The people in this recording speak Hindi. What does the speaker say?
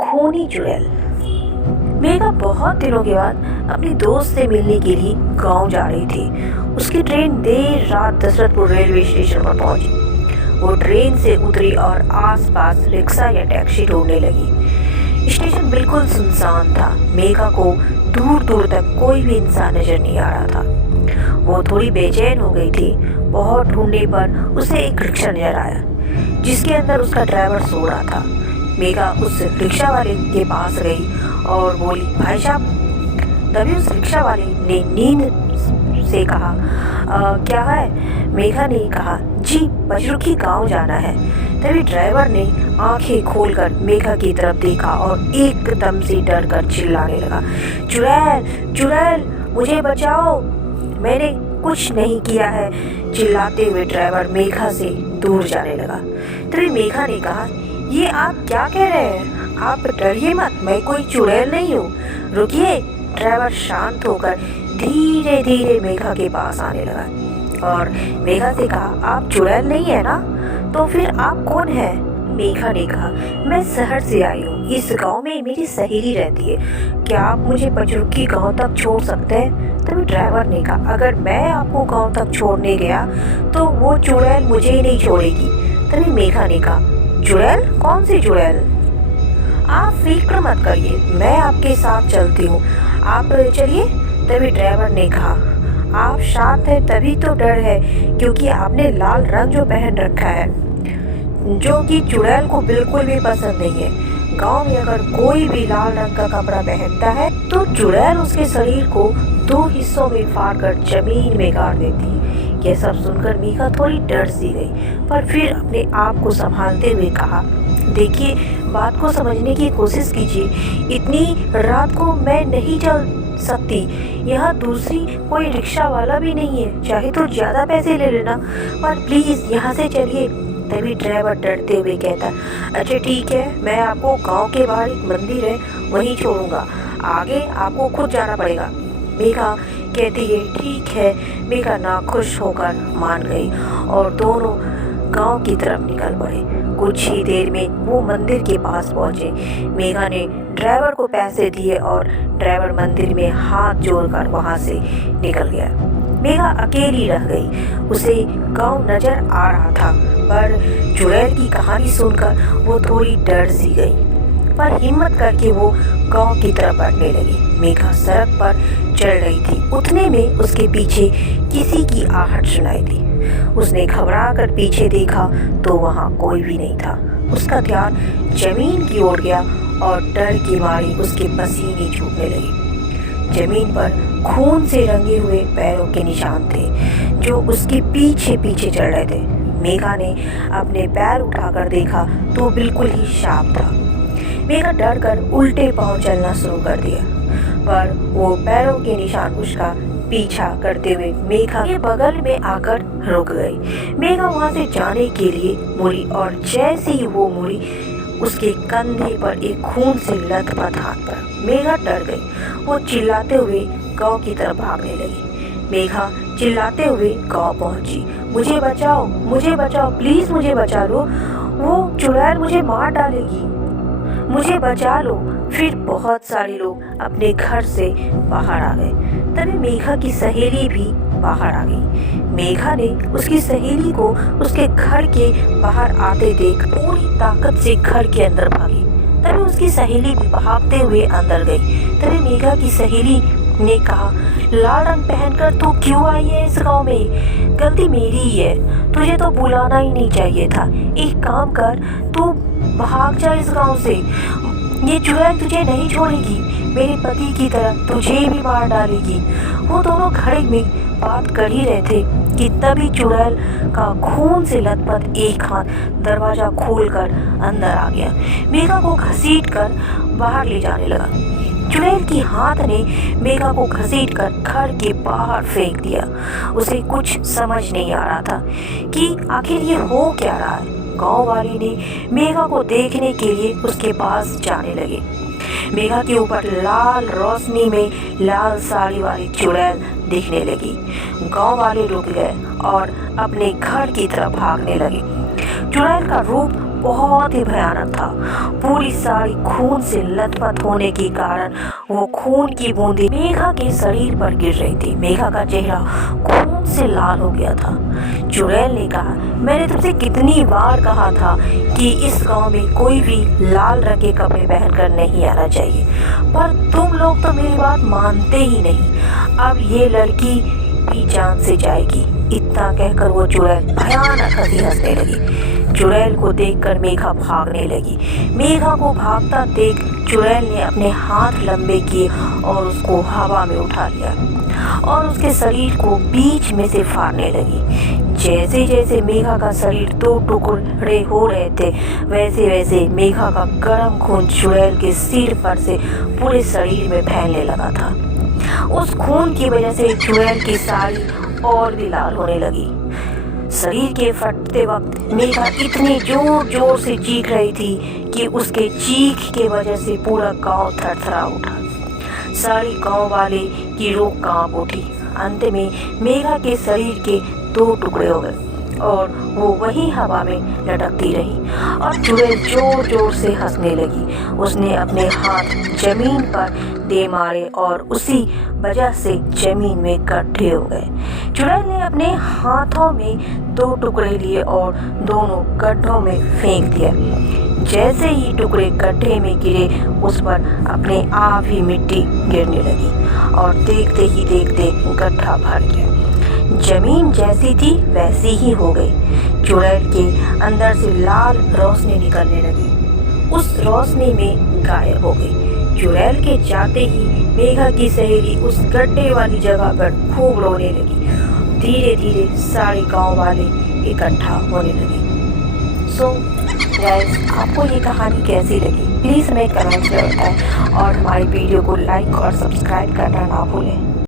खूनी चुड़ैल। मेघा बहुत दिनों के बाद अपनी दोस्त से मिलने के लिए गांव जा रही थी। उसकी ट्रेन देर रात दशरथपुर रेलवे स्टेशन पर पहुंची। वो ट्रेन से उतरी और आसपास रिक्शा या टैक्सी ढूंढने लगी। स्टेशन बिल्कुल सुनसान था। मेघा को दूर दूर तक कोई भी इंसान नजर नहीं आ रहा था। वो थोड़ी बेचैन हो गई थी। बहुत ढूंढने पर उसे एक रिक्शा नजर आया जिसके अंदर उसका ड्राइवर सो रहा था। मेघा उस रिक्शा वाले के पास गई और बोली, भाई साहब। तभी उस रिक्शा वाले ने नींद से कहा, क्या है? मेघा ने कहा, जी पचरुखी गांव जाना है। तभी ड्राइवर ने आंखें खोलकर मेघा की तरफ देखा और एकदम से डर कर चिल्लाने लगा, चुड़ैल चुड़ैल, मुझे बचाओ, मैंने कुछ नहीं किया है। चिल्लाते हुए ड्राइवर मेघा से दूर जाने लगा। तभी मेघा ने कहा, ये आप क्या कह रहे हैं? आप डरिए मत, मैं कोई चुड़ैल नहीं हूँ। रुकिए। ड्राइवर शांत होकर धीरे धीरे मेघा के पास आने लगा और मेघा से कहा, आप चुड़ैल नहीं है ना? तो फिर आप कौन है? मेघा ने कहा, मैं शहर से आई हूँ। इस गांव में मेरी सहेली रहती है। क्या आप मुझे पचरुखी गांव तक छोड़ सकते हैं? तभी ड्राइवर ने कहा, अगर मैं आपको गांव तक छोड़ने गया तो वो चुड़ैल मुझे ही नहीं छोड़ेगी। तभी मेघा ने कहा, चुड़ैल? कौन सी चुड़ैल? आप फिक्र मत करिए, मैं आपके साथ चलती हूँ, आप चलिए। तभी ड्राइवर ने कहा, आप शांत हैं तभी तो डर है, क्योंकि आपने लाल रंग जो पहन रखा है, जो कि चुड़ैल को बिल्कुल भी पसंद नहीं है। गांव में अगर कोई भी लाल रंग का कपड़ा पहनता है तो चुड़ैल उसके शरीर को दो हिस्सों में फाड़कर जमीन में गाड़ देती है। यह सब सुनकर मेघा थोड़ी डर सी गई, पर फिर अपने आप को संभालते हुए कहा, देखिए, बात को समझने की कोशिश कीजिए। इतनी रात को मैं नहीं चल सकती। यहाँ दूसरी कोई रिक्शा वाला भी नहीं है। चाहे तो ज़्यादा पैसे ले लेना, पर प्लीज़ यहाँ से चलिए। तभी ड्राइवर डरते हुए कहता, अच्छा ठीक है, मैं आपको गांव के बाहर एक मंदिर है वहीं छोड़ूंगा, आगे आपको खुद जाना पड़ेगा। मेघा कहती है, ठीक है। मेघा नाखुश होकर मान गई और दोनों गांव की तरफ निकल पड़े। कुछ ही देर में वो मंदिर के पास पहुंचे। मेघा ने ड्राइवर को पैसे दिए और ड्राइवर मंदिर में हाथ जोड़कर वहां से निकल गया। मेघा अकेली रह गई। उसे गांव नजर आ रहा था, पर चुड़ैल की कहानी सुनकर वो थोड़ी डर सी गई, पर हिम्मत करके वो गांव की तरफ बढ़ने लगी। मेघा सड़क पर चल रही थी। उतने में उसके पीछे किसी की आहट सुनाई दी। उसने घबरा कर पीछे देखा तो वहाँ कोई भी नहीं था। उसका ध्यान जमीन की ओर गया और डर की मारी उसके पसीने छूटने लगे। जमीन पर खून से रंगे हुए पैरों के निशान थे जो उसके पीछे पीछे चल रहे थे। मेघा ने अपने पैर उठाकर देखा तो बिल्कुल ही साफ था। मेघा डर कर उल्टे पांव चलना शुरू कर दिया, पर वो पैरों के निशान उसका पीछा करते हुए मेघा के बगल में आकर रुक गई। मेघा वहां से जाने के लिए मुड़ी और जैसे ही वो मुड़ी, उसके कंधे पर एक खून से लथपथ हाथ पड़ा। मेघा डर गई। वो चिल्लाते हुए गांव की तरफ भागने लगी। मेघा चिल्लाते हुए गांव पहुंची। मुझे बचाओ, मुझे बचाओ, प्लीज मुझे बचा लो, वो चुड़ैल मुझे मार डालेगी, मुझे बचा लो। फिर बहुत सारे लोग अपने घर से बाहर आ गए। तभी मेघा की सहेली भी बाहर आ गई। मेघा ने उसकी सहेली को उसके घर के बाहर आते देख पूरी ताकत से घर के अंदर भागी। तभी उसकी सहेली भी भागते हुए अंदर गई। तभी मेघा की सहेली ने कहा, लाल रंग पहनकर तू क्यों आई है इस गांव में? गलती मेरी ही है, तुझे तो बुलाना ही नहीं चाहिए था। एक काम कर, तू भाग जा इस गांव से। ये चुड़ैल तुझे नहीं छोड़ेगी, मेरे पति की तरह तुझे भी मार डालेगी। वो दोनों खड़े में बात कर ही रहे थे कि तभी चुड़ैल का खून से लथपथ एक हाथ दरवाजा खोलकर अंदर आ गया। मेघा को घसीटकर बाहर ले जाने लगा। चुड़ैल की हाथ ने मेघा को घसीटकर घर के बाहर फेंक दिया। उसे कुछ समझ नहीं आ रहा था कि आखिर ये हो क्या रहा है। गांव वाले ने मेघा को देखने के लिए उसके पास जाने लगे। मेघा के ऊपर लाल रोशनी में लाल साड़ी वाली चुड़ैल दिखने लगी। गांव वाले रुक गए और अपने घर की तरफ भागने लगे। चुड़ैल का रूप बहुत ही भयानक था। पूरी साड़ी खून से लथपथ होने के कारण वो खून की बूंदें मेघा के शरीर पर गिर रही थी। मेघा का चेहरा खून से लाल हो गया था। चुड़ैल ने कहा, मैंने तुमसे कितनी बार कहा था कि इस गांव में कोई भी लाल रंग के कपड़े पहनकर नहीं आना चाहिए, पर तुम लोग तो मेरी बात मानते ही नहीं। अब ये लड़की भी जान से जाएगी। इतना कहकर वो चुड़ैल भयानक हंसने लगी। चुड़ैल को देखकर मेघा भागने लगी। मेघा को भागता देख चुड़ैल ने अपने हाथ लंबे किए और उसको हवा में उठा लिया और उसके शरीर को बीच में से फाड़ने लगी। जैसे जैसे मेघा का शरीर दो टुकड़े हो रहे थे, वैसे वैसे मेघा का गर्म खून चुड़ैल के सिर पर से पूरे शरीर में फैलने लगा था। उस खून की वजह से चुड़ैल की साड़ी और भी लाल होने लगी। शरीर के फटते वक्त मेघा इतनी जोर जोर से चीख रही थी कि उसके चीख के वजह से पूरा गांव थरथरा उठा। सारी गांव वाले की रूह कांप उठी। अंत में मेघा के शरीर के दो टुकड़े हो गए और वो वही हवा में लटकती रही और चुड़ैल जोर जोर से हंसने लगी। उसने अपने हाथ जमीन पर दे मारे और उसी वजह से जमीन में गड्ढे हो गए। चुड़ैल ने अपने हाथों में दो टुकड़े लिए और दोनों गड्ढों में फेंक दिया। जैसे ही टुकड़े गड्ढे में गिरे, उस पर अपने आप ही मिट्टी गिरने लगी और देखते ही देखते गड्ढा भर गया। जमीन जैसी थी वैसी ही हो गई। चुड़ैल के अंदर से लाल रोशनी निकलने लगी, उस रोशनी में गायब हो गई। चुड़ैल के जाते ही मेघा की सहेली उस गड्ढे वाली जगह पर खूब रोने लगी। धीरे धीरे सारे गांव वाले इकट्ठा होने लगे। सो गाइस, आपको ये कहानी कैसी लगी प्लीज़ हमें कमेंट्स में बताएं और हमारी वीडियो को लाइक और सब्सक्राइब करना ना भूलें।